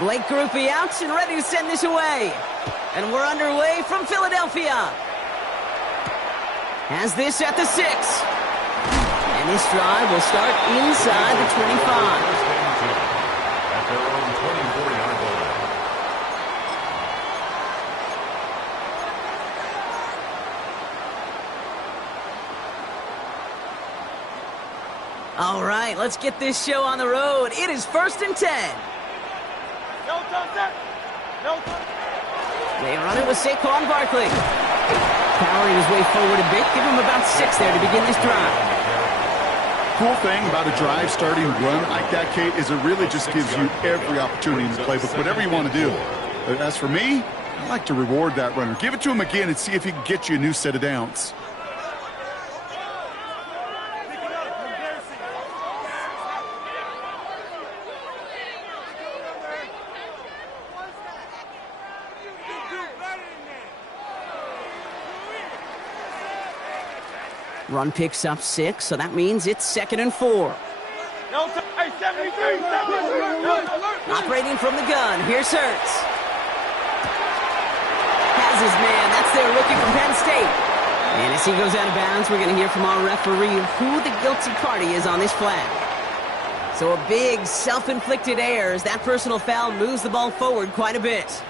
Blake Groupie out and ready to send this away. And we're underway from Philadelphia. Has this at the 6. And this drive will start inside the 25. At their own 24-yard line. All right, let's get this show on the road. It is 1st and 10. No touchdown. No touchdown. They run it with Saquon Barkley. Powering his way forward a bit. Give him about 6 there to begin this drive. Cool thing about a drive starting run like that, Kate, is it really just gives you every opportunity in the playbook, whatever you want to do. But as for me, I like to reward that runner. Give it to him again and see if he can get you a new set of downs. Run picks up 6, so that means it's 2nd and 4. No, hey, 73. Operating from the gun, here's Hurts. Has his man, that's their rookie from Penn State. And as he goes out of bounds, we're going to hear from our referee who the guilty party is on this flag. So a big self-inflicted error as that personal foul moves the ball forward quite a bit.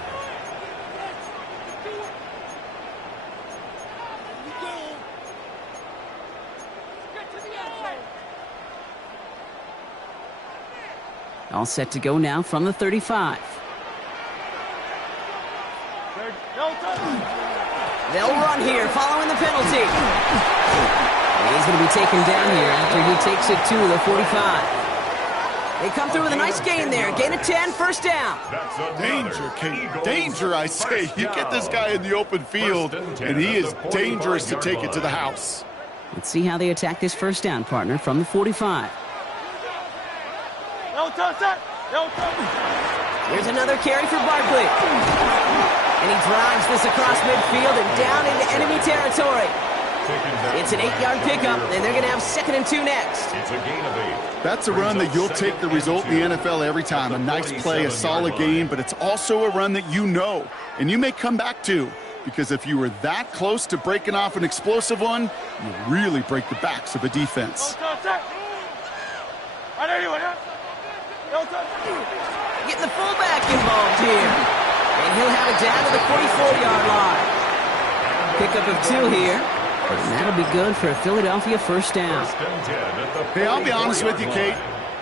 All set to go now from the 35. They'll run here following the penalty. And he's going to be taken down here after he takes it to the 45. They come through with a nice gain there. Gain of 10, 1st down. Danger, Kate. Danger, I say. You get this guy in the open field, and he is dangerous to take it to the house. Let's see how they attack this 1st down, partner, from the 45. No touchdown. No touchdown. Here's another carry for Barkley. And he drives this across midfield and down into enemy territory. It's an 8-yard pickup, and they're going to have 2nd and 2 next. It's a gain of 8. That's a run that you'll take the result in the NFL every time. A nice play, a solid game, but it's also a run that you know, and you may come back to. Because if you were that close to breaking off an explosive one, you really break the backs of a defense. No touchdown. Right anyway, no touchdown. Getting the fullback involved here. And he'll have it down to the 44-yard line. Pickup of 2 here. And that'll be good for a Philadelphia 1st down. Hey, I'll be honest with you, Kate.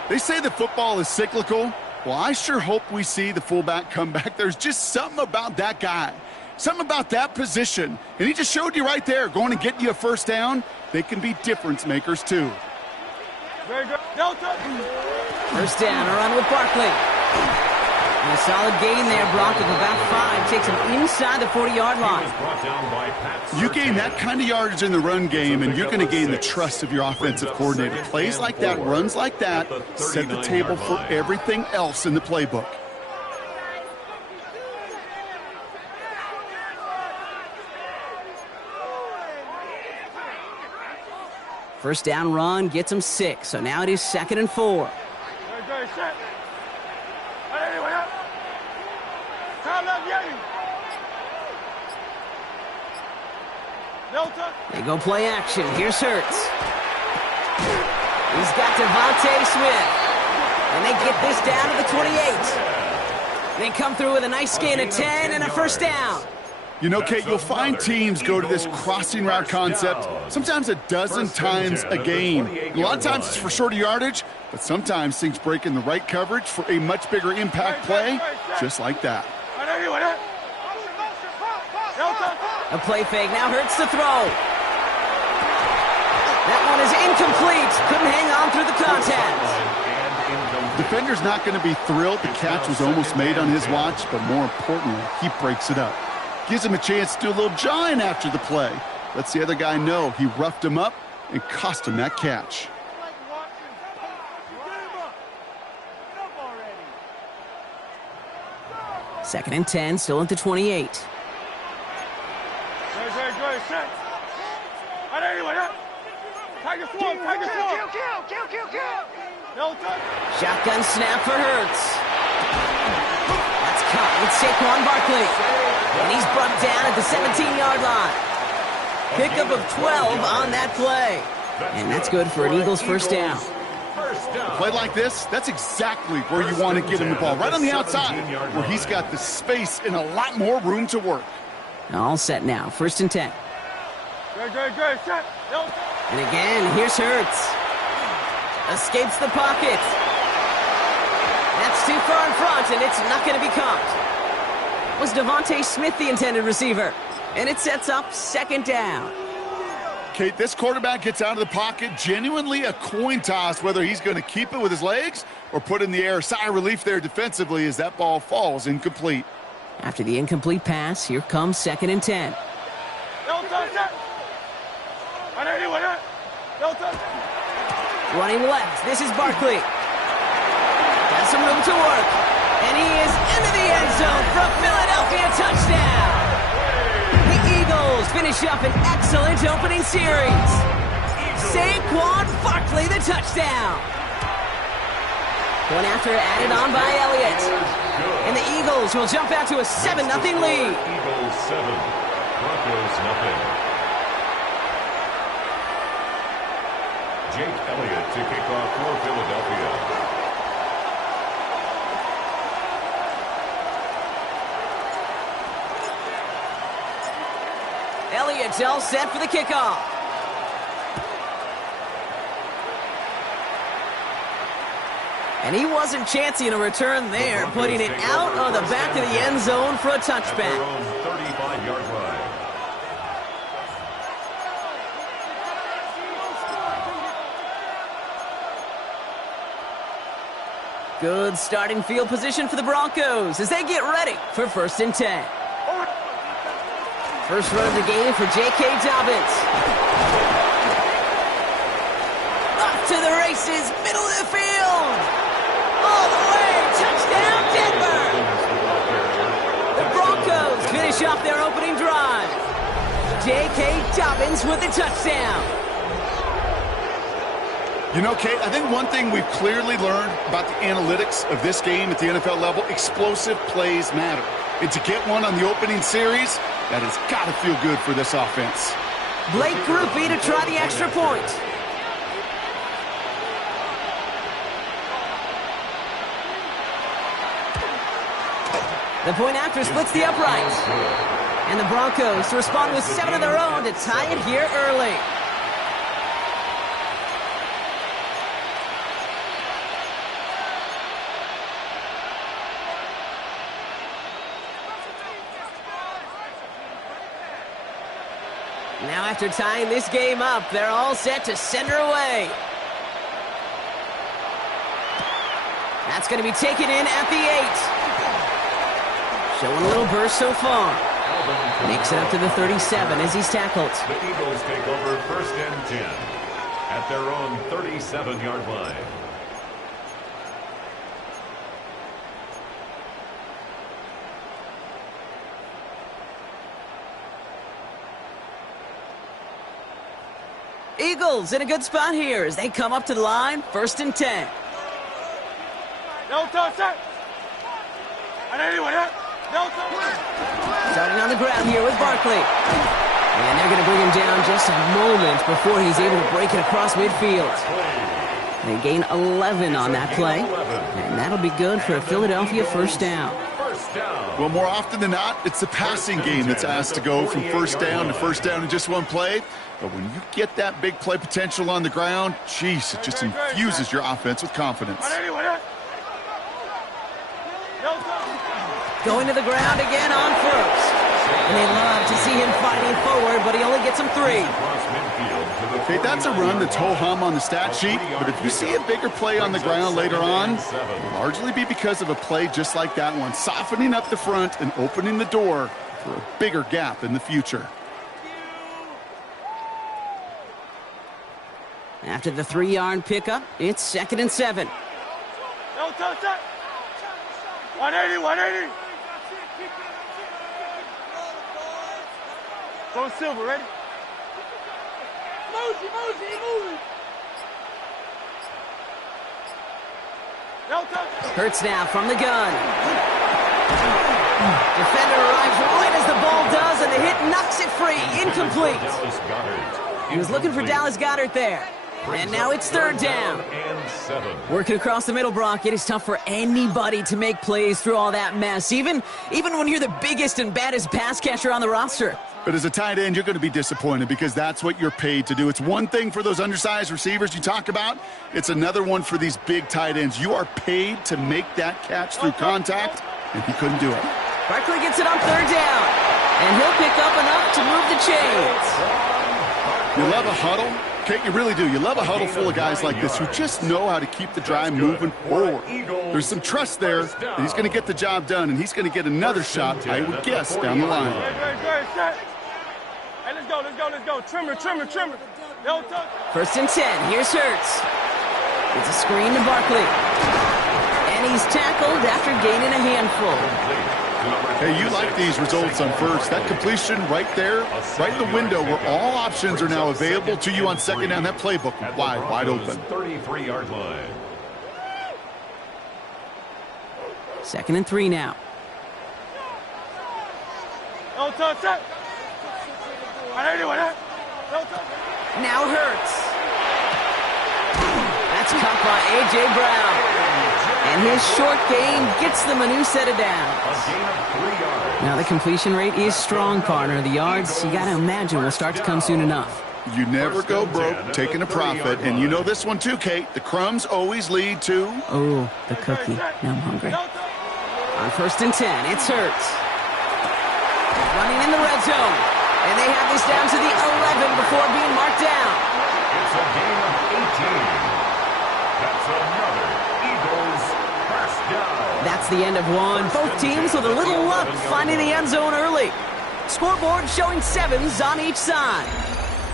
They say that football is cyclical. Well, I sure hope we see the fullback come back. There's just something about that guy. Something about that position. And he just showed you right there, going and getting you a 1st down. They can be difference makers, too. Very good. No touchdown. 1st down, a run with Barkley. And a solid gain there, Brock, of about 5. Takes him inside the 40-yard line. You gain that kind of yardage in the run game, and you're going to gain the trust of your offensive coordinator. Plays like that, runs like that, set the table for everything else in the playbook. First down run gets him 6, so now it is 2nd and 4. Very set. Right anyway, time left, Yeti. No touch. They go play action. Here's Hurts. He's got Devontae Smith. And they get this down to the 28. They come through with a nice gain of 10 and a 1st down. You know, Kate, you'll find teams go to this crossing route concept sometimes a dozen times a game. A lot of times it's for shorter yardage, but sometimes things break in the right coverage for a much bigger impact play, just like that. A play fake, now Hurts to throw. That one is incomplete. Couldn't hang on through the contact. Defender's not going to be thrilled the catch was almost made on his watch, but more importantly, he breaks it up. Gives him a chance to do a little jawing after the play. Lets the other guy know he roughed him up and cost him that catch. Second and 10, still at the 28. Shotgun snap for Hurts. It's Saquon Barkley. And he's brought down at the 17-yard line. Pickup of 12 on that play. And that's good for an Eagles first down. A play like this, that's exactly where you want to get him the ball. Right on the outside, where he's got the space and a lot more room to work. All set now. 1st and 10. Good. Set. And again, here's Hurts. Escapes the pocket. That's too far in front, and it's not going to be caught. Was Devontae Smith the intended receiver? And it sets up 2nd down. Kate, this quarterback gets out of the pocket, genuinely a coin toss whether he's going to keep it with his legs or put it in the air. Sigh of relief there defensively as that ball falls incomplete. After the incomplete pass, here comes 2nd and 10. Running left, this is Barkley. Got some room to work. And he is into the end zone for a Philadelphia touchdown. The Eagles finish up an excellent opening series. Saquon Barkley, the touchdown. One after added on by Elliott. And the Eagles will jump out to a 7-0 lead. Eagles 7, Broncos nothing. Jake Elliott to kick off for Philadelphia. Elliott's all set for the kickoff. And he wasn't chancing a return there, putting it out of the back of the end zone for a touchback. 35-yard line. Good starting field position for the Broncos as they get ready for 1st and 10. First run of the game for J.K. Dobbins. Off to the races, middle of the field. All the way, touchdown Denver. The Broncos finish off their opening drive. J.K. Dobbins with the touchdown. You know, Kate, I think one thing we've clearly learned about the analytics of this game at the NFL level, explosive plays matter. And to get one on the opening series, that has got to feel good for this offense. Blake Grupe to try the extra point. The point after splits the uprights. And the Broncos respond with 7 of their own to tie it here early. Now after tying this game up, they're all set to send her away. That's going to be taken in at the 8. Showing a little burst so far. Makes it up to the 37 as he's tackled. The Eagles take over 1st and 10 at their own 37-yard line. Eagles in a good spot here as they come up to the line, 1st and 10. Starting on the ground here with Barkley. And they're going to bring him down just a moment before he's able to break it across midfield. They gain 11 on that play, and that'll be good for a Philadelphia first down. Well, more often than not, it's the passing game that's asked to go from first down to first down in just one play. But when you get that big play potential on the ground, geez, it just infuses your offense with confidence. Going to the ground again on first. And they love to see him fighting forward, but he only gets him 3. Okay, that's a run that's ho-hum on the stat sheet, but if you see a bigger play on the ground later on, it'll largely be because of a play just like that one, softening up the front and opening the door for a bigger gap in the future. After the 3-yard pickup, it's 2nd and 7. 180. Go Silver, ready? Move. Hurts now from the gun. Defender arrives right as the ball does, and the hit knocks it free. Incomplete. Dallas Goedert. He was looking for Dallas Goedert there. And now it's third down. And 7. Working across the middle, Brock, it is tough for anybody to make plays through all that mess, even when you're the biggest and baddest pass catcher on the roster. But as a tight end, you're going to be disappointed because that's what you're paid to do. It's one thing for those undersized receivers you talk about. It's another one for these big tight ends. You are paid to make that catch through contact, and he couldn't do it. Barkley gets it on third down, and he'll pick up enough to move the chains. You love a huddle? Kate, you really do. You love a huddle full of guys like this who just know how to keep the drive moving forward. There's some trust there that he's going to get the job done, and he's going to get another shot, I would guess, down the line. Hey, let's go. Trimmer. First and 10. Here's Hurts. It's a screen to Barkley. And he's tackled after gaining a handful. Hey, you like these results on first. That completion right there, right in the window where all options are now available to you on second down. That playbook wide open. 33-yard line. Second and 3 now. No touch. Now Hurts. That's caught by A.J. Brown. And his short gain gets them a new set of downs. A gain of 3 yards. Now the completion rate is strong, partner. The yards, you got to imagine, will start to come soon enough. You never go broke taking a profit, and you know this one too, Kate. The crumbs always lead to... Oh, the cookie. Now I'm hungry. On first and 10, it's Hurts. Running in the red zone. And they have this down to the 11 before being marked down. It's a gain of 18. That's another Eagles first down. That's the end of one. Both teams with a little luck finding the end zone early. Scoreboard showing 7s on each side.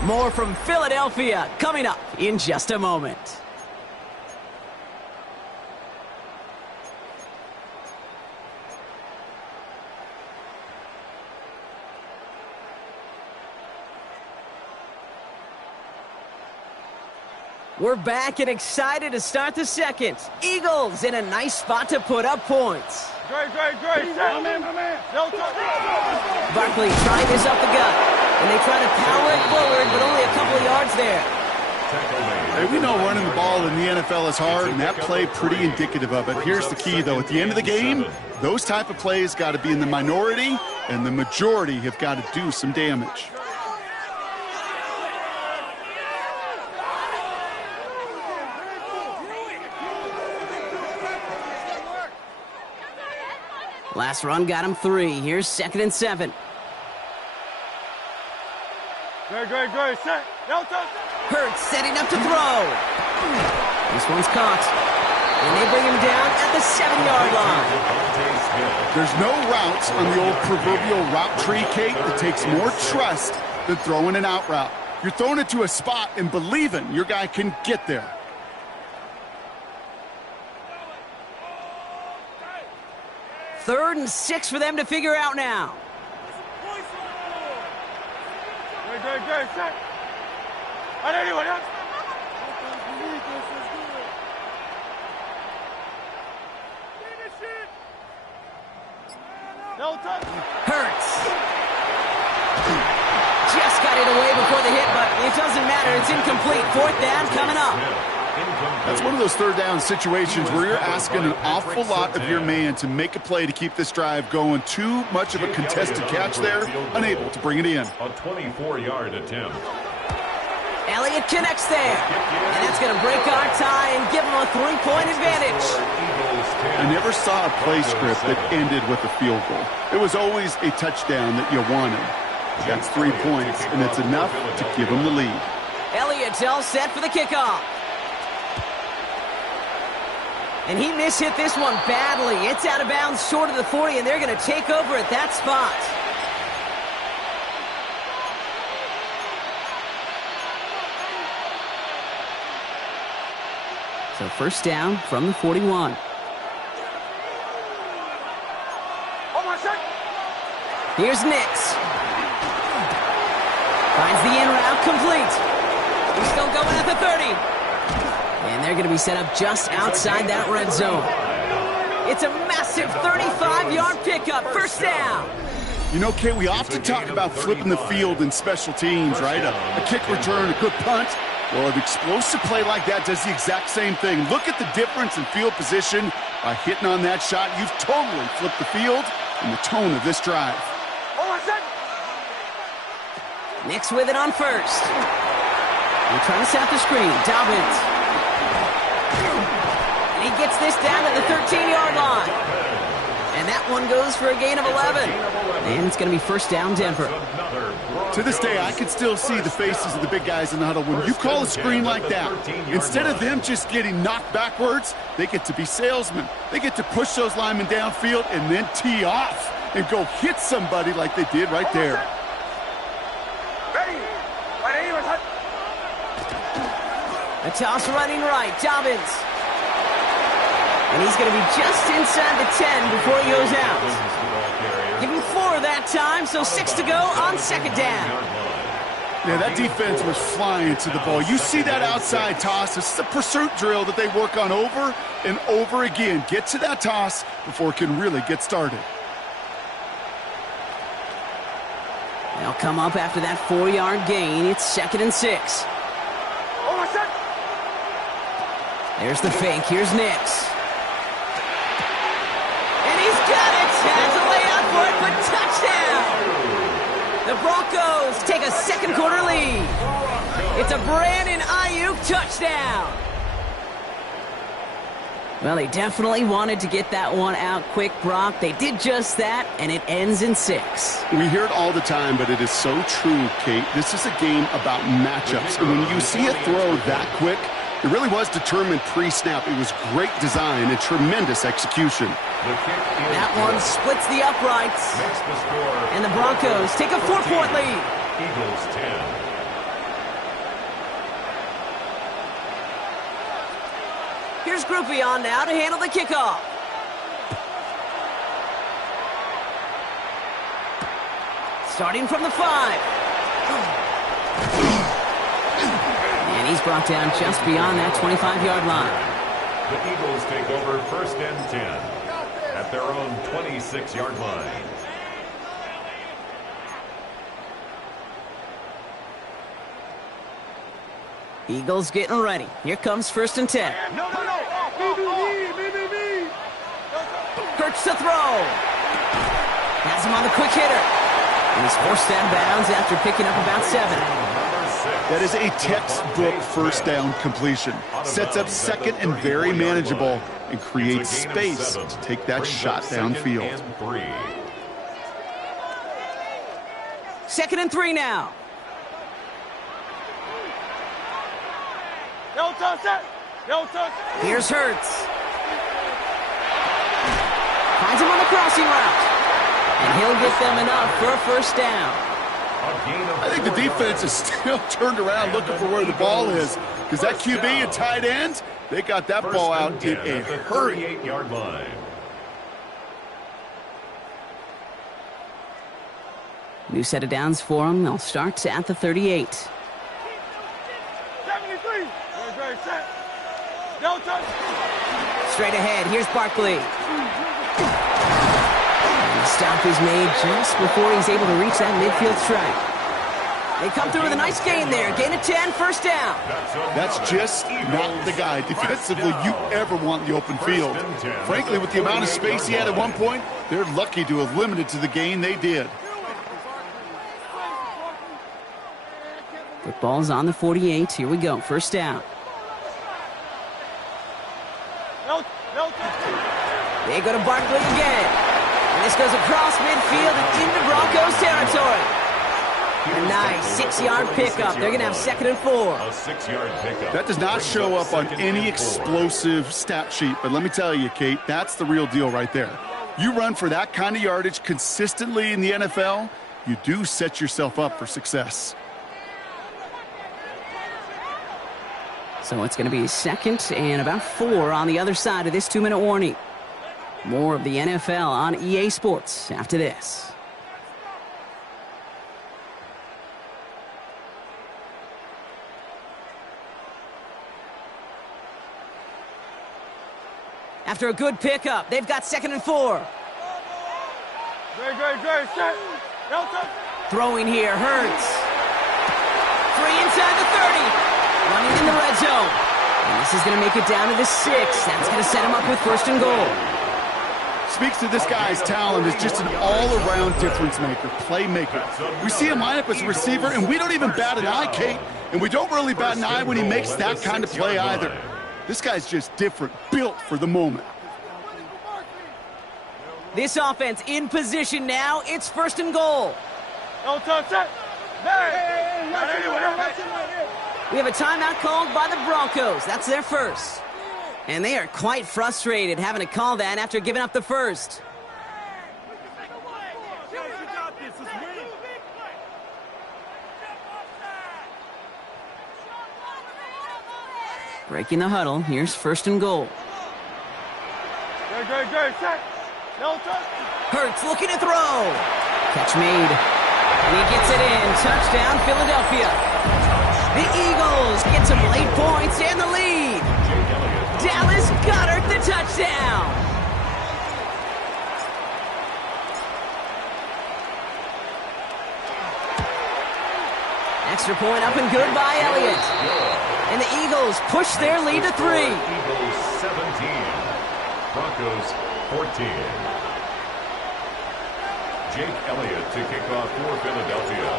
More from Philadelphia coming up in just a moment. We're back and excited to start the second. Eagles in a nice spot to put up points. Great. My man. No touch. Barkley trying this up the gut. And they try to power it forward, but only a couple of yards there. Hey, we know running the ball in the NFL is hard, and that play pretty indicative of it. Here's the key, though. At the end of the game, those type of plays got to be in the minority, and the majority have got to do some damage. Last run got him 3. Here's second and 7. Great. Set. No touch. Hurts setting up to throw. This one's caught. And they bring him down at the 7-yard line. There's no routes on the old proverbial route tree, Kate, that takes more trust than throwing an out route. You're throwing it to a spot and believing your guy can get there. Third and 6 for them to figure out now. Great. Set. On anyone else? No touch. Hurts. Just got it away before the hit, but it doesn't matter. It's incomplete. Fourth down coming up. That's one of those third down situations where you're asking an awful lot of your man to make a play to keep this drive going. Too much of a contested catch there, unable to bring it in. A 24-yard attempt. Elliott connects there. And that's going to break our tie and give them a 3-point advantage. I never saw a play script that ended with a field goal. It was always a touchdown that you wanted. That's 3 points, and it's enough to give them the lead. Elliott's all set for the kickoff. And he mishit this one badly. It's out of bounds short of the 40, and they're going to take over at that spot. So first down from the 41. Here's Nix. Finds the in route complete. He's still going at the 30. And they're going to be set up just outside that red zone. It's a massive 35-yard pickup. First down. You know, Kay, we often talk about flipping the field in special teams, right? A kick return, a good punt. Well, an explosive play like that does the exact same thing. Look at the difference in field position. By hitting on that shot, you've totally flipped the field and the tone of this drive. Nix with it on first. They're trying to set up the screen. Dobbins. And he gets this down to the 13-yard line. And that one goes for a gain of 11. And it's going to be first down, Denver. To this day, I can still see the faces of the big guys in the huddle. When you call a screen like that, instead of them just getting knocked backwards, they get to be salesmen. They get to push those linemen downfield and then tee off and go hit somebody like they did right there. A toss running right. Dobbins. And he's going to be just inside the 10 before he goes out. Give him 4 that time, so 6 to go on second down. Yeah, that defense was flying to the ball. You see that outside toss. This is a pursuit drill that they work on over and over again. Get to that toss before it can really get started. They'll come up after that 4-yard gain. It's 2nd and 6. There's the fake. Here's Nix. And he's got it. Has a way out for it, but touchdown. The Broncos take a second quarter lead. It's a Brandon Ayuk touchdown. Well, they definitely wanted to get that one out quick, Brock. They did just that, and it ends in 6. We hear it all the time, but it is so true, Kate. This is a game about matchups. And when you see a throw that quick, it really was determined pre-snap. It was great design and tremendous execution. That one splits the uprights. And the Broncos take a 4-point lead. Eagles 10. Here's Groupie on now to handle the kickoff. Starting from the 5. And he's brought down just beyond that 25-yard line. The Eagles take over 1st and 10 at their own 26-yard line. Eagles getting ready. Here comes 1st and 10. Hurts to throw. Has him on the quick hitter. And he's forced out of bounds after picking up about 7. That is a textbook first down completion. Sets up 2nd and very manageable and creates space to take that shot downfield. 2nd and 3 now. Here's Hurts. Finds him on the crossing route. And he'll get them enough for a first down. I think the defense is still turned around looking for where the ball is, because that QB and tight end, they got that ball out in a hurry. 38-yard line. New set of downs for them. They'll start at the 38. 73. Straight ahead, here's Barkley. And the stop is made just before he's able to reach that midfield strike. They come through with a nice gain there. Gain of 10, first down. That's just not the guy defensively you ever want in the open field. Frankly, with the amount of space he had at one point, they're lucky to have limited to the gain they did. Football's on the 48. Here we go. First down. They go to Barkley again. And this goes across midfield and into Broncos territory. A nice 6-yard pickup. They're going to have 2nd and 4. A 6-yard pickup. That does not show up on any explosive stat sheet. But let me tell you, Kate, that's the real deal right there. You run for that kind of yardage consistently in the NFL, you do set yourself up for success. So it's going to be 2nd and about 4 on the other side of this 2-minute warning. More of the NFL on EA Sports after this. After a good pickup, they've got 2nd and 4. Great, set. Delta. Throwing here, Hurts. 3 inside the 30. Running in the red zone. And this is going to make it down to the 6. That's going to set him up with 1st and goal. Speaks to this guy's talent as just an all-around difference maker, playmaker. We see him line up as a receiver, and we don't even bat an eye, Kate. And we don't really bat an eye when he makes that kind of play either. This guy's just different, built for the moment. This offense in position now. It's 1st and goal. We have a timeout called by the Broncos. That's their first. And they are quite frustrated having to call that after giving up the first. Breaking the huddle. Here's 1st and goal. Great, set. Delta. Hurts looking to throw. Catch made. And he gets it in. Touchdown, Philadelphia. The Eagles get some late points and the lead. Dallas Goedert the touchdown. Extra point up and good by Elliott. And the Eagles push their lead to 3. Eagles 17, Broncos 14. Jake Elliott to kick off for Philadelphia.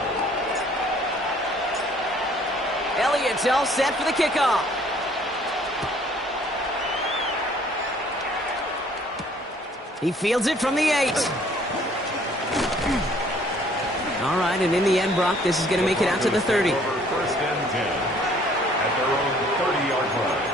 Elliott's all set for the kickoff. He fields it from the 8. All right, and in the end, Brock, this is going to make it out to the 30. 1st and 10 at their own 30-yard line.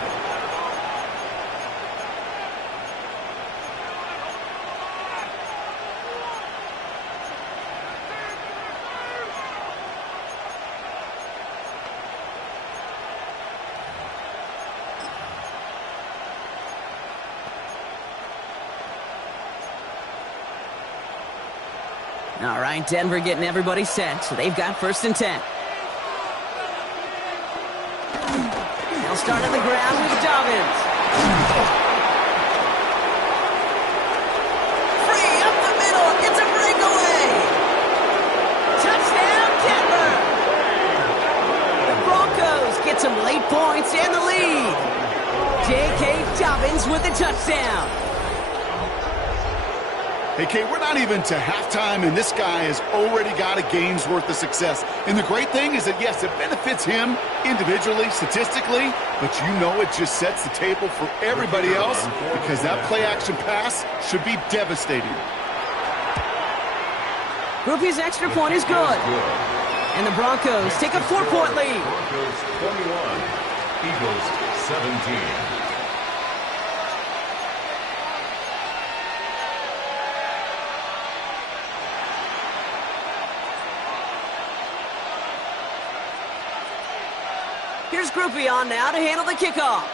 All right, Denver getting everybody set, so they've got 1st and 10. They'll start on the ground with Dobbins. Free up the middle, it's a breakaway. Touchdown, Denver. The Broncos get some late points and the lead. J.K. Dobbins with the touchdown. Hey, Kate, we're not even to halftime, and this guy has already got a game's worth of success. And the great thing is that, yes, it benefits him individually, statistically, but you know it just sets the table for everybody else because that play-action pass should be devastating. Groupie's extra point is good. And the Broncos take a 4-point lead. Broncos 21, Eagles 17. Here's Groupie on now to handle the kickoff.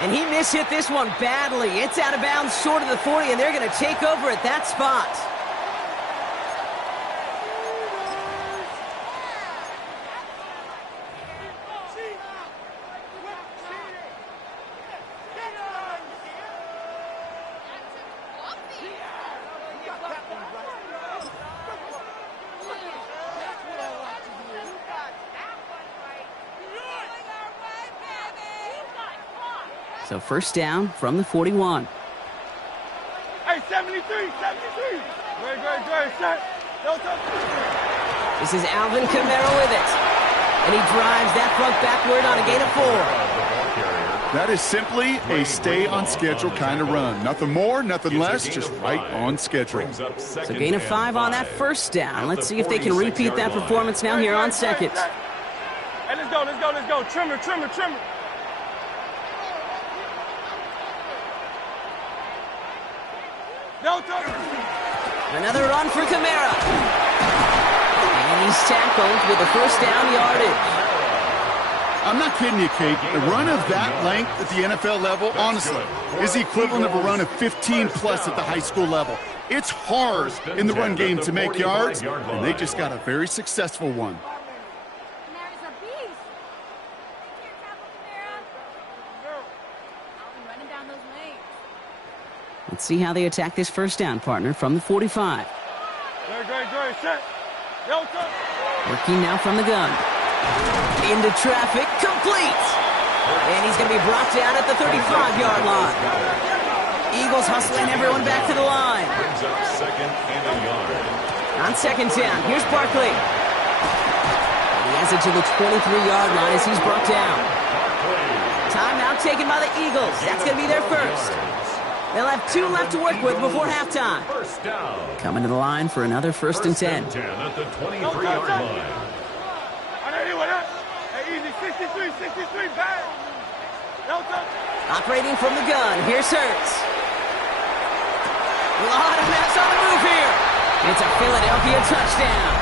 And he mishit this one badly. It's out of bounds short of the 40, and they're going to take over at that spot. So 1st down from the 41. Hey, 73. Great, set. Delta. This is Alvin Kamara with it. And he drives that front backward on a gain of 4. That is simply a stay-on-schedule kind of run. Nothing more, nothing less, just right on schedule. So gain of 5 on that 1st down. Let's see if they can repeat that performance now here on 2nd. Hey, let's go. Trimmer. Delta. Another run for Kamara. And he's tackled with the 1st down yardage. I'm not kidding you, Kate. A run of that length at the NFL level, honestly, is the equivalent of a run of 15-plus at the high school level. It's hard in the run game to make yards, and they just got a very successful one. Let's see how they attack this first down, partner, from the 45. Great, set. Delta. Working now from the gun. Into traffic, complete! And he's going to be brought down at the 35-yard line. Eagles hustling everyone back to the line. Brings up second and a yard. On second down, here's Barkley. And he has it to the 23-yard line as he's brought down. Timeout taken by the Eagles. That's going to be their first. They'll have 2 left to work with before halftime. First down. Coming to the line for another first and 10. 10 at the 23-yard line. I know you with us. Hey, easy. 63, back. Delta. Operating from the gun, here's Hurts. A lot of mess on the move here. It's a Philadelphia touchdown.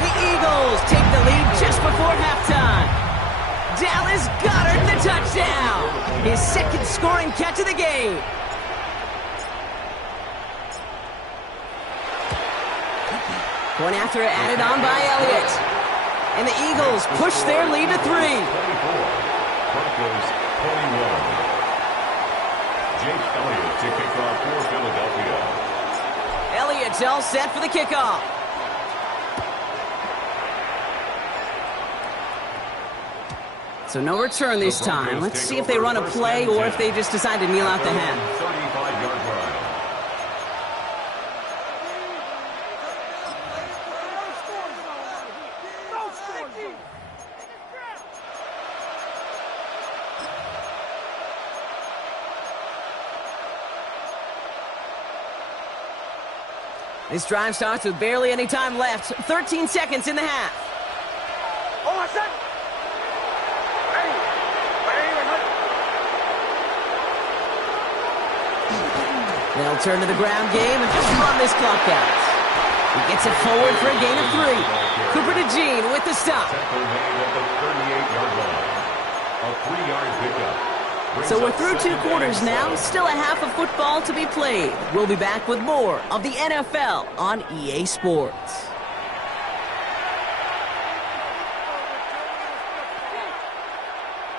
The Eagles take the lead just before halftime. Dallas Goedert the touchdown. His second scoring catch of the game. Point after added on by Elliott. And the Eagles push their lead to 3. 24. Broncos 21. Jake Elliott to kick off for Philadelphia. Elliott's all set for the kickoff. So no return this time. Let's see if they run a play or if they just decide to kneel out the half. 35-yard line. This drive starts with barely any time left. 13 seconds in the half. Oh, my son. They'll turn to the ground game and just run this clock out. He gets it forward for a gain of 3. Cooper to Jean with the stop. Tackle made at the 38-yard line. A 3-yard pickup. So we're through 2 quarters now. Still a half of football to be played. We'll be back with more of the NFL on EA Sports.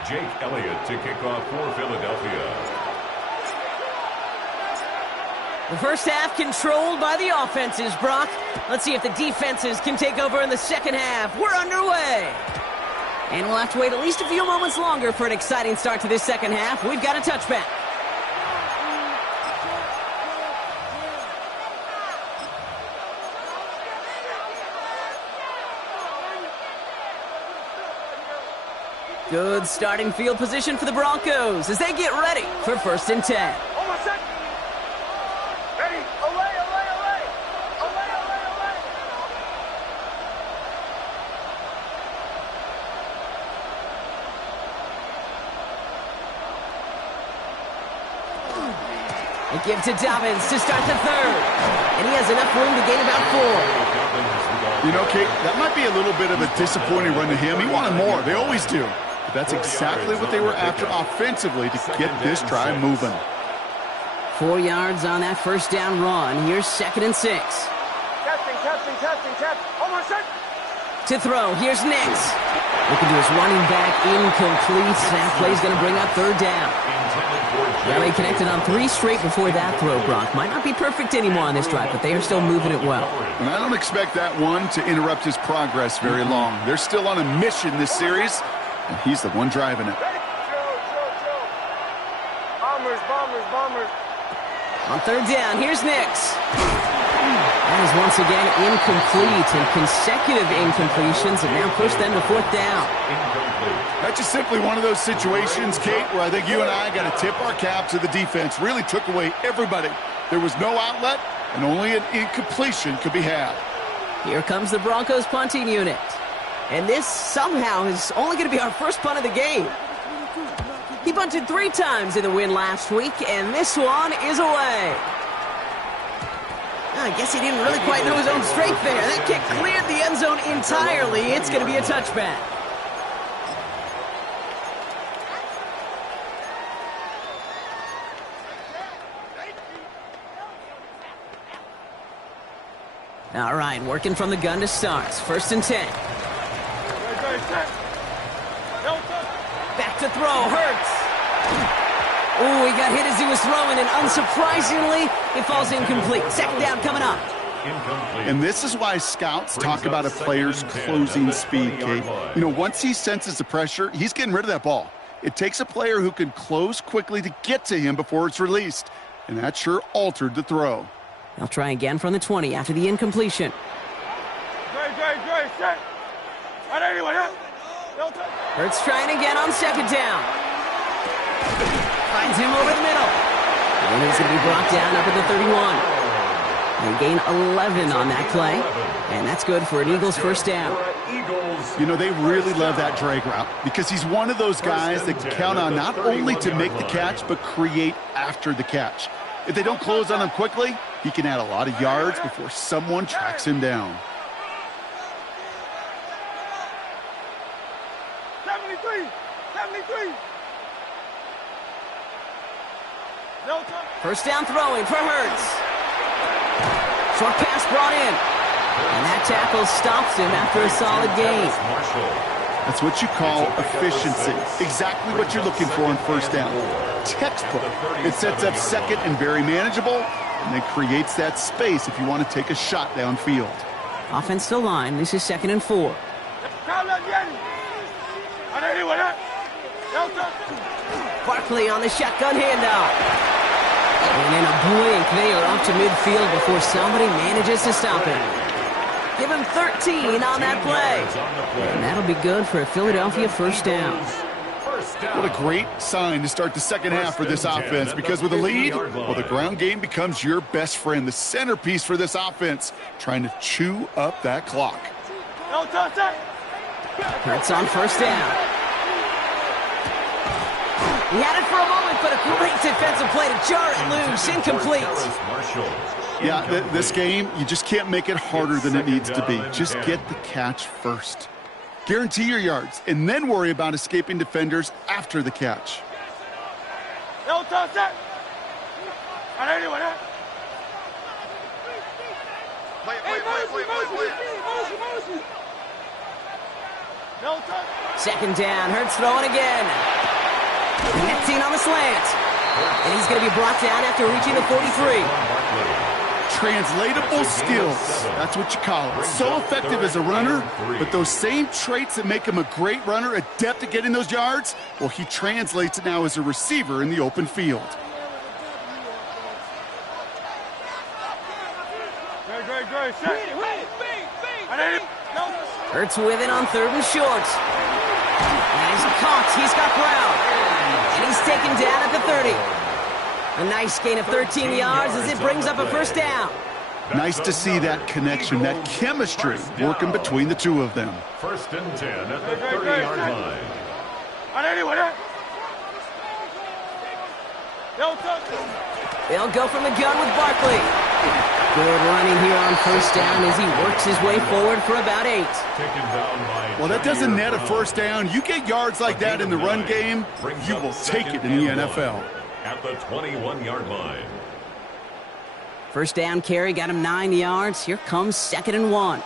Jake Elliott to kick off for Philadelphia. The first half controlled by the offenses, Brock. Let's see if the defenses can take over in the second half. We're underway. And we'll have to wait at least a few moments longer for an exciting start to this second half. We've got a touchback. Good starting field position for the Broncos as they get ready for first and 10. Oh, my son. Ready. Away. They give to Dobbins to start the third. And he has enough room to gain about 4. You know, Kate, that might be a little bit of a disappointing run to him. He wanted more. They always do. But that's exactly what they were after offensively to get this drive moving. 4 yards on that first down run. Here's second and 6. Testing. Oh, my son. To throw, here's Nix. Looking to his running back, incomplete. That play's going to bring up third down. Well, they connected on 3 straight before that throw, Brock. Might not be perfect anymore on this drive, but they are still moving it well. And I don't expect that one to interrupt his progress very long. They're still on a mission this series, and he's the one driving it. Chill. Bombers. On third down, here's Nix. That is once again incomplete, and consecutive incompletions have now pushed them to fourth down. That's just simply one of those situations, Kate, where I think you and I got to tip our cap to the defense. Really took away everybody. There was no outlet, and only an incompletion could be had. Here comes the Broncos punting unit. And this somehow is only going to be our first punt of the game. He punted 3 times in the win last week, and this one is away. I guess he didn't really quite know his own strength there. That kick cleared the end zone entirely. It's going to be a touchback. All right, working from the gun to start. First and 10. Back to throw, Hurts. Oh, he got hit as he was throwing, and unsurprisingly, it falls incomplete. Second down coming up. Incomplete. And this is why scouts talk about a player's closing speed, Kate. You know, once he senses the pressure, he's getting rid of that ball. It takes a player who can close quickly to get to him before it's released. And that sure altered the throw. They'll try again from the 20 after the incompletion. set. Hurts trying again on second down. Finds him over the middle. And he's going to be brought down up at the 31. They gain 11 on that play, and that's good for an Eagles first down. You know, they really love that drag route because he's one of those guys that can count on not only to make the catch, but create after the catch. If they don't close on him quickly, he can add a lot of yards before someone tracks him down. 73. First down throwing for Hurts. Short pass brought in. And that tackle stops him after a solid gain. That's what you call efficiency. Exactly what you're looking for on first down. Textbook. It sets up second and very manageable, and it creates that space if you want to take a shot downfield. Offensive line, this is 2nd and 4. Barkley on the shotgun handoff. And in a blink, they are up to midfield before somebody manages to stop him. Give him 13 on that play. And that'll be good for a Philadelphia first down. What a great sign to start the second half for this offense, because with a lead, well, the ground game becomes your best friend, the centerpiece for this offense, trying to chew up that clock. Hurts on first down. He had it for a moment, but a great defensive play to jar it loose. Incomplete. Yeah, this game, you just can't make it harder than it needs to be. Just get the catch first. Guarantee your yards, and then worry about escaping defenders after the catch. Second down, Hurts throwing again. Connecting on the slant. And he's going to be brought down after reaching the 43. Translatable skills. That's what you call it. So effective as a runner, but those same traits that make him a great runner, adept at getting those yards, well, he translates it now as a receiver in the open field. Hurts with it on 3rd and short. He's caught. He's got Brown. And he's taken down at the 30. A nice gain of 13 yards as it brings up a first down. Nice to see that connection, that chemistry working between the two of them. 1st and 10 at the 30-yard line. They'll go from the gun with Barkley. Good running here on first down as he works his way forward for about 8. Well, that doesn't net a first down. You get yards like that in the run game, you will take it in the NFL. At the 21-yard line. First down carry got him 9 yards. Here comes 2nd and 1.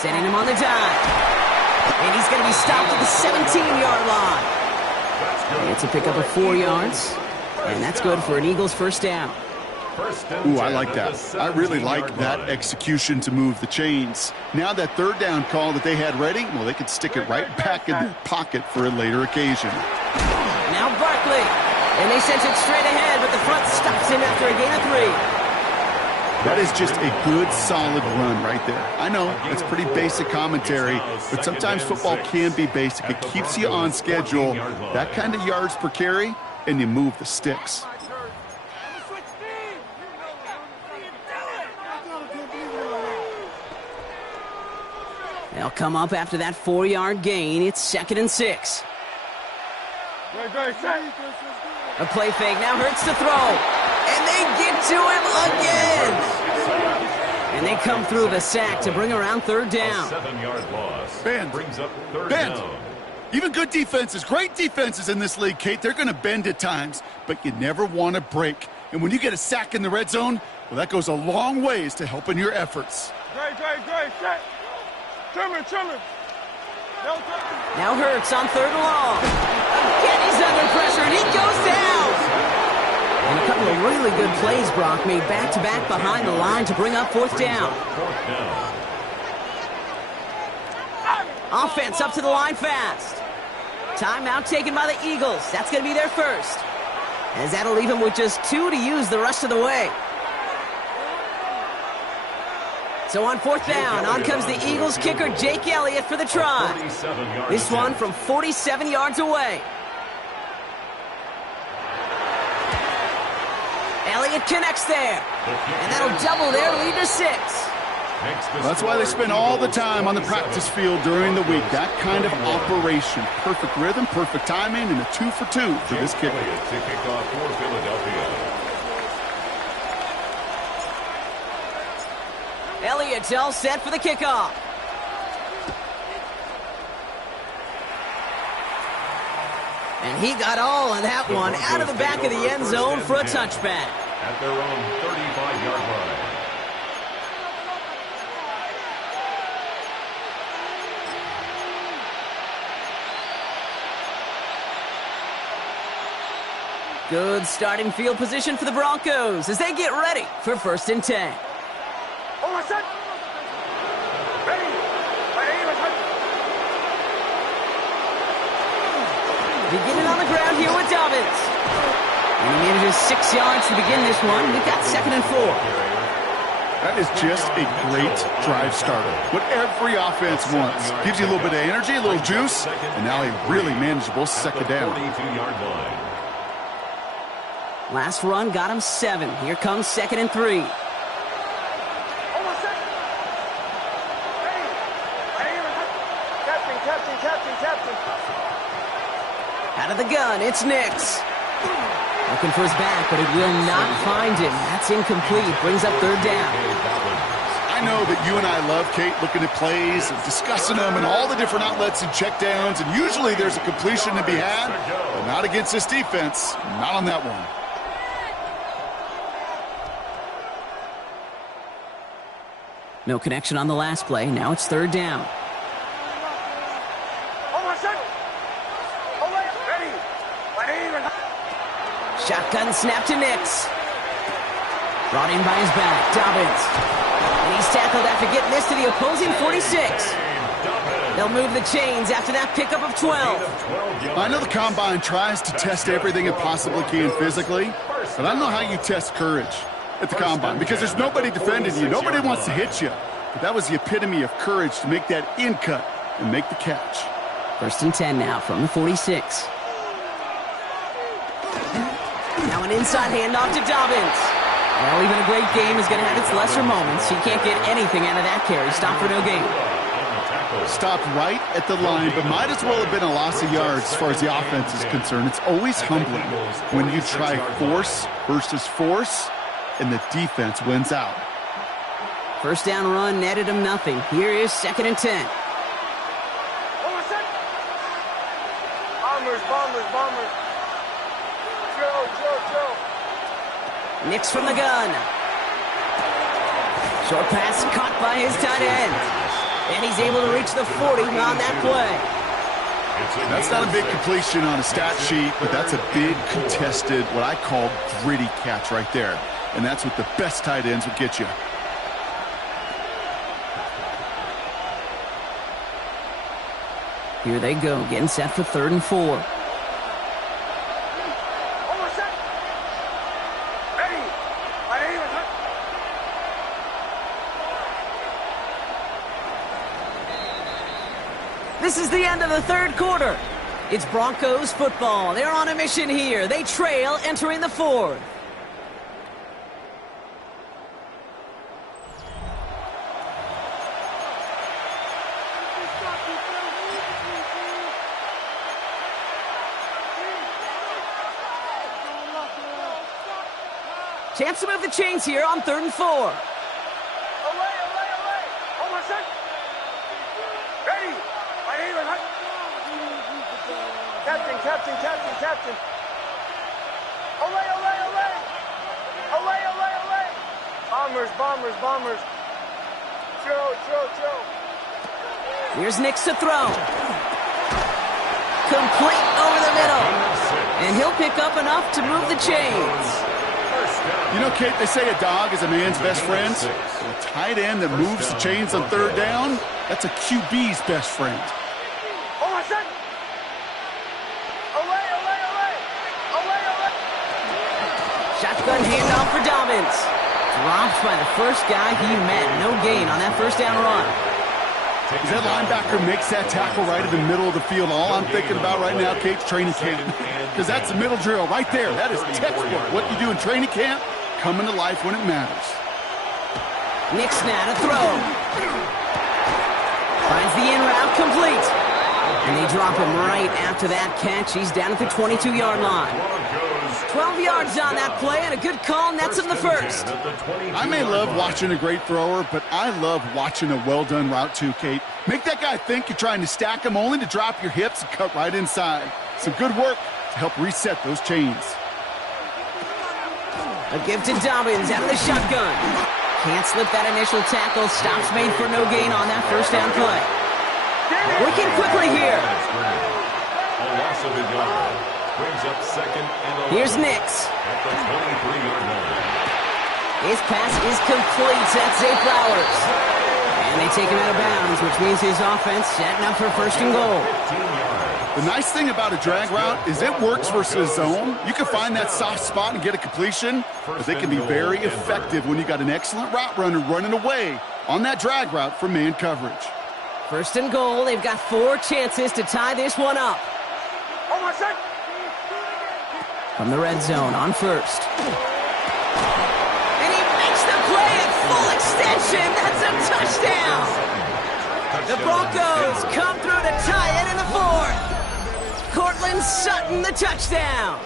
Setting him on the dime. And he's going to be stopped at the 17-yard line. It's a pickup of 4 yards. And that's good for an Eagles first down. Ooh, I like that. I really like that execution to move the chains. Now that 3rd down call that they had ready, well, they could stick it right back in their pocket for a later occasion. Now Barkley. And they sent it straight ahead, but the front stops him after a gain of 3. That is just a good, solid run right there. I know, it's pretty basic commentary, but sometimes football can be basic. It keeps you on schedule, that kind of yards per carry, and you move the sticks. They'll come up after that 4-yard gain. It's 2nd and 6. A play fake now Hurts to throw. And they get to him again. And they come through the sack to bring around 3rd down. 7-yard loss. Bend. Brings up 3rd Bend. down. Even good defenses, great defenses in this league, Kate, they're going to bend at times, but you never want to break. And when you get a sack in the red zone, well, that goes a long ways to helping your efforts. Dre, set. Trimmer. No time. Now Hurts on 3rd and long. Again, he's under pressure, and he goes down. And a couple of really good plays, Brock, made back-to-back behind the line to bring up 4th down. Offense up to the line fast. Timeout taken by the Eagles. That's going to be their first, as that'll leave him with just 2 to use the rest of the way. So on 4th down, on comes the Eagles kicker, Jake Elliott, for the try. This one from 47 yards away. Elliott connects there, and that'll double their lead to 6. That's why they spend all the time on the practice field during the week. That kind of operation. Perfect rhythm, perfect timing, and a 2 for 2 for this kicker. To kick off for Philadelphia. Elliott's all set for the kickoff. And he got all of that one out of the back of the end zone for a touchback. At their own 35-yard line. Good starting field position for the Broncos as they get ready for 1st and 10. Over set. Ready. Beginning on the ground here with Dobbins. And he manages 6 yards to begin this one. We've got 2nd and 4. That is just a great drive starter. What every offense wants. Gives you a little bit of energy, a little juice, and now a really manageable 2nd down. 42-yard line. Last run got him 7. Here comes 2nd and 3. Captain. Out of the gun, it's Nix. Looking for his back, but it will not find him. That's incomplete. Brings up 3rd down. I know that you and I love, Kate, looking at plays and discussing them and all the different outlets and checkdowns, and usually there's a completion to be had, but not against this defense. Not on that one. No connection on the last play. Now it's 3rd down. Shotgun snap to Nix. Brought in by his back, Dobbins. And he's tackled after getting this to the opposing 46. They'll move the chains after that pickup of 12. I know the Combine tries to test everything it possibly can physically, but I don't know how you test courage at the Combine because there's nobody defending you. Nobody wants to hit you. But that was the epitome of courage to make that in cut and make the catch. 1st and 10 now from the 46. Now an inside handoff to Dobbins. Well, even a great game is going to have its lesser moments. He can't get anything out of that carry. Stop for no gain. Stopped right at the line, but might as well have been a loss of yards as far as the offense is concerned. It's always humbling when you try force versus force, and the defense wins out. 1st down run netted him nothing. Here is 2nd and 10. Bombers. Joe. Nix from the gun. Short pass caught by his tight end. And he's able to reach the 40 on that play. That's not a big completion on a stat sheet, but that's a big contested, what I call gritty catch right there. And that's what the best tight ends would get you. Here they go, getting set for 3rd and 4. This is the end of the 3rd quarter. It's Broncos football. They're on a mission here. They trail entering the 4th. Chance to move the chains here on 3rd and 4. Captain. Away. Bombers. Here's Nix to throw. Complete over the middle. And he'll pick up enough to move the chains. You know, Kate, they say a dog is a man's best friend. A tight end that moves the chains on third down, that's a QB's best friend. Shotgun handoff for Dobbins. Dropped by the first guy he met. No gain on that first down run. As that linebacker makes that tackle right in the middle of the field, all I'm thinking about right now, Kate's training camp. Because that's the middle drill right there. That is textbook. What you do in training camp, coming to life when it matters. Nix now to throw. Finds the in route complete. And they drop him right after that catch. He's down at the 22-yard line. 12 yards on that play, and a good call nets him the first. I may love watching a great thrower, but I love watching a well-done route too, Kate. Make that guy think you're trying to stack him only to drop your hips and cut right inside. Some good work to help reset those chains. A give to Dobbins out of the shotgun. Can't slip that initial tackle. Stops made for no gain on that first down play. Working quickly here. A loss of a yard. Brings up second and 11. Here's Nix. At the 23-yard line. His pass is complete. That's Zay Flowers. And they take him out of bounds, which means his offense setting up for first and goal. 15 yards. The nice thing about a drag route is it works versus zone. You can find that soft spot and get a completion, but they can be very effective when you got an excellent route runner running away on that drag route from man coverage. First and goal. They've got 4 chances to tie this one up. From the red zone on first. And he makes the play at full extension. That's a touchdown. The Broncos come through to tie it in the 4th. Cortland Sutton, the touchdown.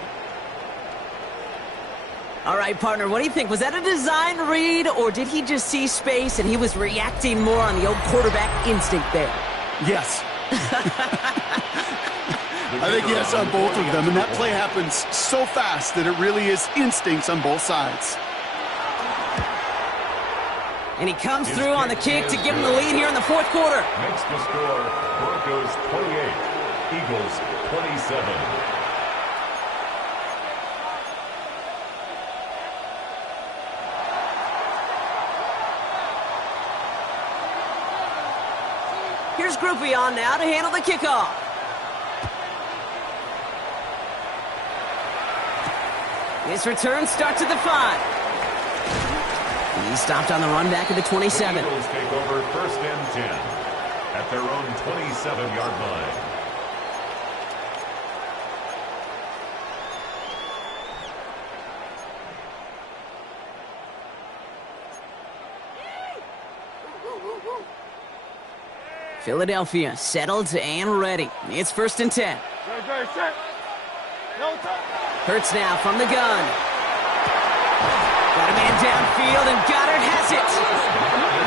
All right, partner, what do you think? Was that a design read, or did he just see space and he was reacting more on the old quarterback instinct there? Yes. I think yes on both of them, and that play happens so fast that it really is instincts on both sides. And he comes through on the kick to give him the lead here in the 4th quarter. Makes the score Broncos 28, Eagles 27. Here's Groupie on now to handle the kickoff. His return starts at the 5. He stopped on the run back at the 27. The Eagles take over first and 10 at their own 27-yard line. Philadelphia settled and ready. It's first and 10. Hurts now from the gun. Got a man downfield, and Goddard has it.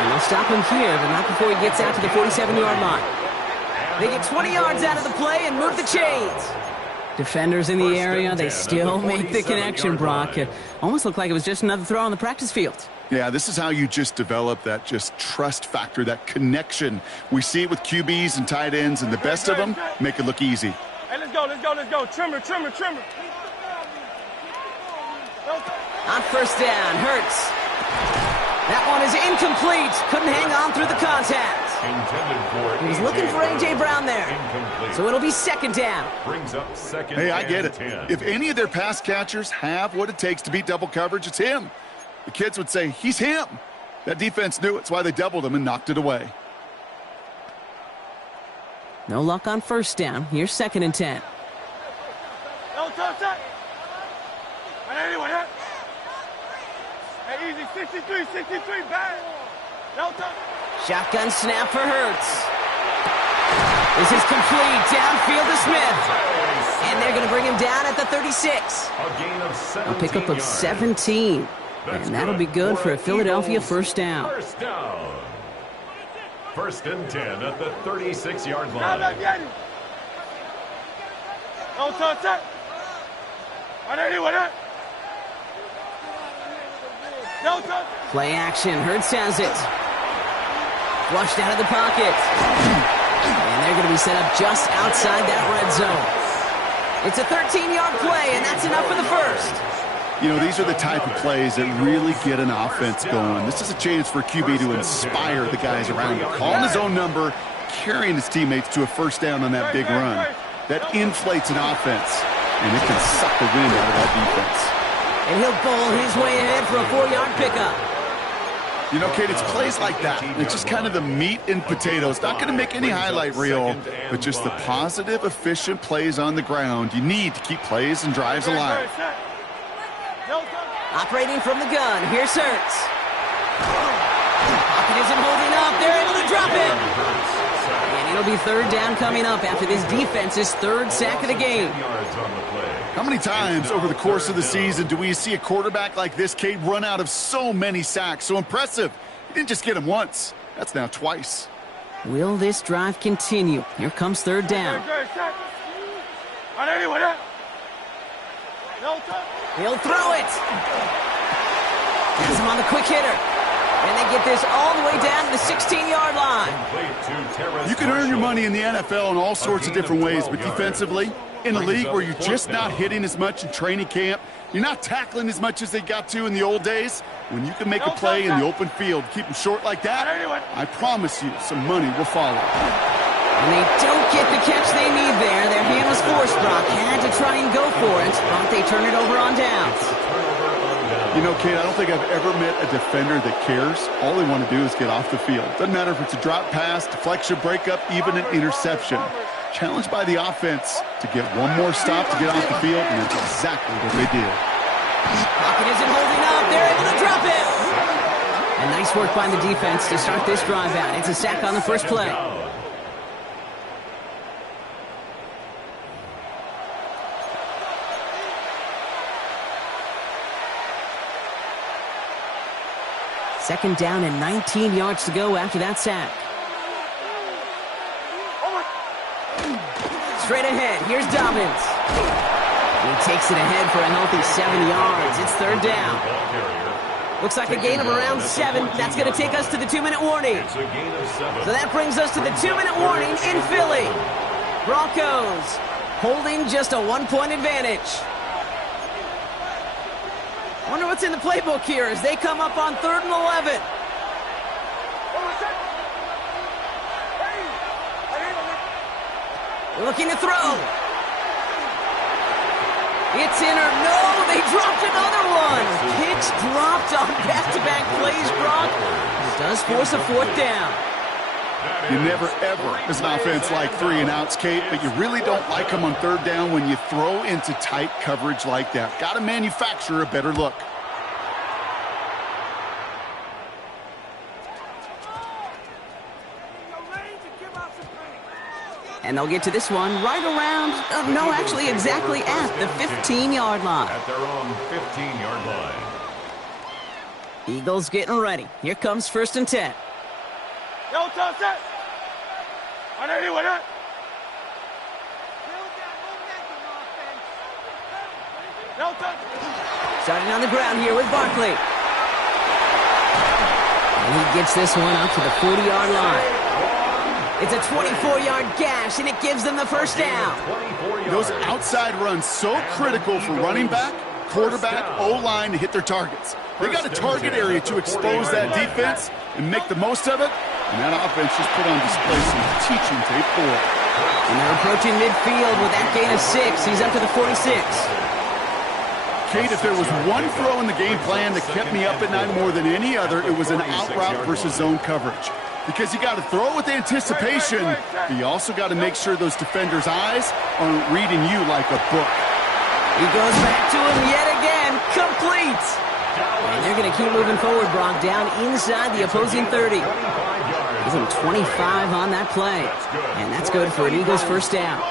And they'll stop him here, but not before he gets out to the 47-yard line. They get 20 yards out of the play and move the chains. Defenders in the area, they still make the connection, Brock. It almost looked like it was just another throw on the practice field. Yeah, this is how you just develop that just trust factor, that connection. We see it with QBs and tight ends, and the best of them make it look easy. Hey, let's go. Trimmer. On first down, Hurts. That one is incomplete. Couldn't hang on through the contact. He was looking for A.J. Brown there. Incomplete. So it'll be second down. Brings up second. Hey, I get and it. 10. If any of their pass catchers have what it takes to beat double coverage, it's him. The kids would say, he's him. That defense knew it. It's why they doubled him and knocked it away. No luck on first down. Here's second and 10. No touch that. Anyway, hey, easy. 63, bad. No touch. Shotgun snap for Hurts. This is complete. Downfield to Smith. And they're going to bring him down at the 36. A gain of 17 A pickup of yards. 17. That's And that'll be good for a Philadelphia Eagles first down. First down. First and 10 at the 36-yard Now line. get it. No touch that. Anyway, no touch. Play action. Hurts has it. Flushed out of the pocket. And they're going to be set up just outside that red zone. It's a 13-yard play, and that's enough for the first. You know, these are the type of plays that really get an offense going. This is a chance for QB to inspire the guys around him. Calling his own number, carrying his teammates to a first down on that big run. That inflates an offense, and it can suck the wind out of that defense. And he'll bowl his way ahead for a 4-yard pickup. You know, Kate, it's plays like that. It's just kind of the meat and potatoes. Not going to make any highlight reel, but just the positive, efficient plays on the ground. You need to keep plays and drives alive. Operating from the gun, here's Hurts. Pocket isn't holding up. They're able to drop it. And it'll be third down coming up after this defense's third sack of the game. How many times over the course of the season do we see a quarterback like this, Kate, run out of so many sacks? So impressive. He didn't just get him once. That's now twice. Will this drive continue? Here comes third down. He'll throw it. Has him on the quick hitter. And they get this all the way down to the 16-yard line. You can earn your money in the NFL in all sorts of different ways, but defensively, in a league where you're just not hitting as much in training camp, you're not tackling as much as they got to in the old days, when you can make a play in the open field, keep them short like that, I promise you some money will follow. And they don't get the catch they need there. Their hand was forced. Brock had to try and go for it, but they turn it over on downs. You know, Kate, I don't think I've ever met a defender that cares. All they want to do is get off the field. Doesn't matter if it's a drop pass, deflection, breakup, even an interception. Challenged by the offense to get one more stop to get off the field, and that's exactly what they did. Pocket isn't holding up. They're able to drop it. And nice work by the defense to start this drive out. It's a sack on the first play. Second down and 19 yards to go after that sack. Straight ahead, here's Dobbins. He takes it ahead for a healthy 7 yards. It's third down. Looks like a gain of around 7. That's going to take us to the 2-minute warning. So that brings us to the 2-minute warning in Philly. Broncos holding just a 1-point advantage. Wonder what's in the playbook here as they come up on 3rd and 11. Looking to throw. It's in or no, they dropped another one. Kicks dropped on back-to-back plays, Brock. It does force a 4th down. You never, ever, as an offense, like 3 and outs, Kate, but you really don't like them on 3rd down when you throw into tight coverage like that. Got to manufacture a better look. And they'll get to this one right around, no, actually exactly at the 15-yard line. At their own 15-yard line. Eagles getting ready. Here comes 1st and 10. Starting on the ground here with Barkley. And he gets this one up to the 40-yard line. It's a 24-yard gash, and it gives them the first down. Those outside runs so critical for running back, quarterback, O-line to hit their targets. They got a target area to expose that defense and make the most of it, and that offense just put on display some teaching tape for it. And they're approaching midfield with that gain of 6. He's up to the 46. Kate, if there was one throw in the game plan that kept me up at night more than any other, it was an out route versus zone coverage. Because you got to throw with anticipation, but you also got to make sure those defenders' eyes aren't reading you like a book. He goes back to him yet again, complete. And they're going to keep moving forward, Brock, down inside the opposing 30. Gives him 25 on that play. And that's good for an Eagles first down.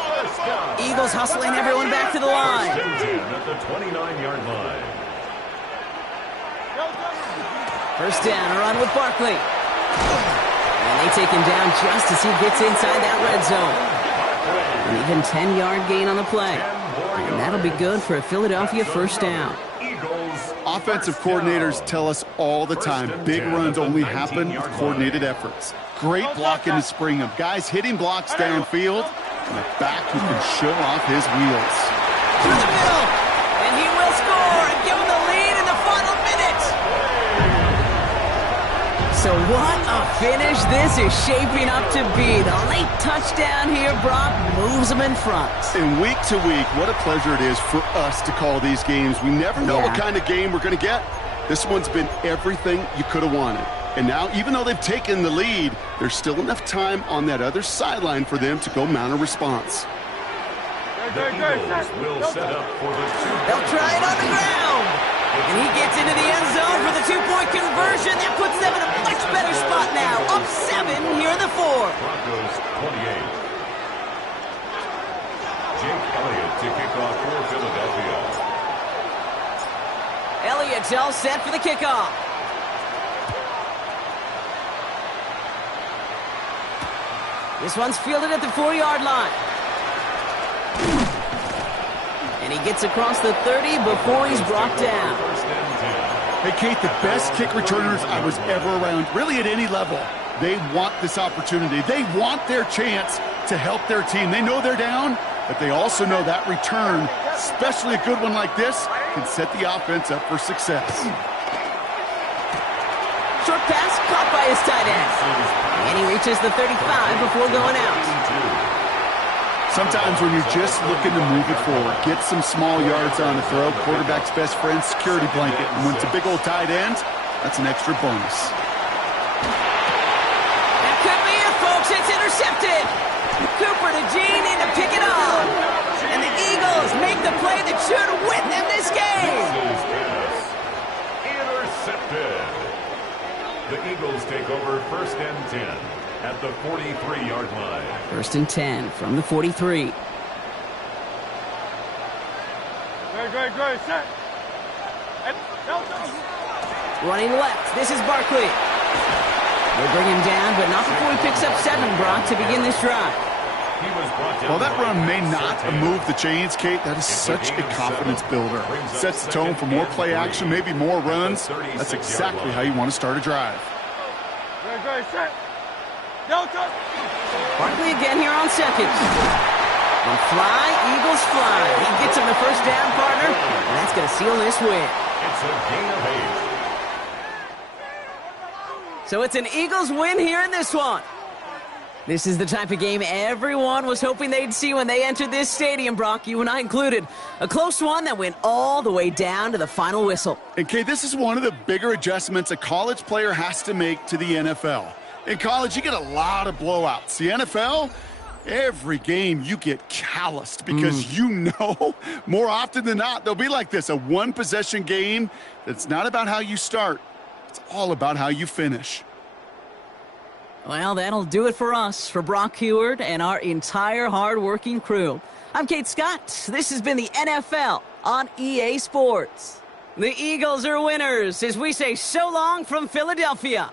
Eagles hustling everyone back to the line. At the 29-yard line. First down, a run with Barkley. And they take him down just as he gets inside that red zone. An even 10-yard gain on the play. And that'll be good for a Philadelphia first down. Offensive coordinators tell us all the time, big runs only happen with coordinated efforts. great blocking to spring them. Guys hitting blocks downfield, and a back who can show off his wheels. Through the middle, and he will score and give him the lead in the final minute. So what a finish this is shaping up to be. The late touchdown here, Brock, moves them in front. And week to week, what a pleasure it is for us to call these games. We never know what kind of game we're going to get. This one's been everything you could have wanted. And now, even though they've taken the lead, there's still enough time on that other sideline for them to go mount a response. The Eagles will set up for the two-point. They'll try it on the ground. And he gets into the end zone for the two-point conversion. That puts them in a much better spot now. Up 7 here in the 4. Broncos 28. Jake Elliott to kick off for Philadelphia. Elliott's all set for the kickoff. This one's fielded at the 4-yard line. And he gets across the 30 before he's brought down. Hey, Kate, the best kick returners I was ever around, really at any level, they want this opportunity. They want their chance to help their team. They know they're down, but they also know that return, especially a good one like this, can set the offense up for success. Short pass caught by his tight end. And he reaches the 35 before going out. Sometimes when you're just looking to move it forward, get some small yards on the throw, quarterback's best friend, security blanket. And when it's a big old tight end, that's an extra bonus. That could be it, folks. It's intercepted. Cooper to Gene in to pick it up. And the Eagles make the play that should win them this game. Intercepted. The Eagles take over 1st and 10 at the 43-yard line. 1st and 10 from the 43. Great, set. Running left, this is Barkley. They bring him down, but not before he picks up 7, Brock, to begin this drive. While that run may not have moved the chains, Kate, that is such a confidence builder. Sets the tone for more play action, maybe more runs. That's exactly how you want to start a drive. Great, set. Barkley again here on 2nd. And fly, Eagles fly. He gets him the 1st down, partner, and that's going to seal this win. It's a gain of 8. So it's an Eagles win here in this one. This is the type of game everyone was hoping they'd see when they entered this stadium, Brock, you and I included. A close one that went all the way down to the final whistle. And, Kate, this is one of the bigger adjustments a college player has to make to the NFL. In college, you get a lot of blowouts. The NFL, every game you get calloused because you know more often than not they'll be like this, a one-possession game that's not about how you start. It's all about how you finish. Well, that'll do it for us, for Brock Heward and our entire hard-working crew. I'm Kate Scott. This has been the NFL on EA Sports. The Eagles are winners as we say so long from Philadelphia.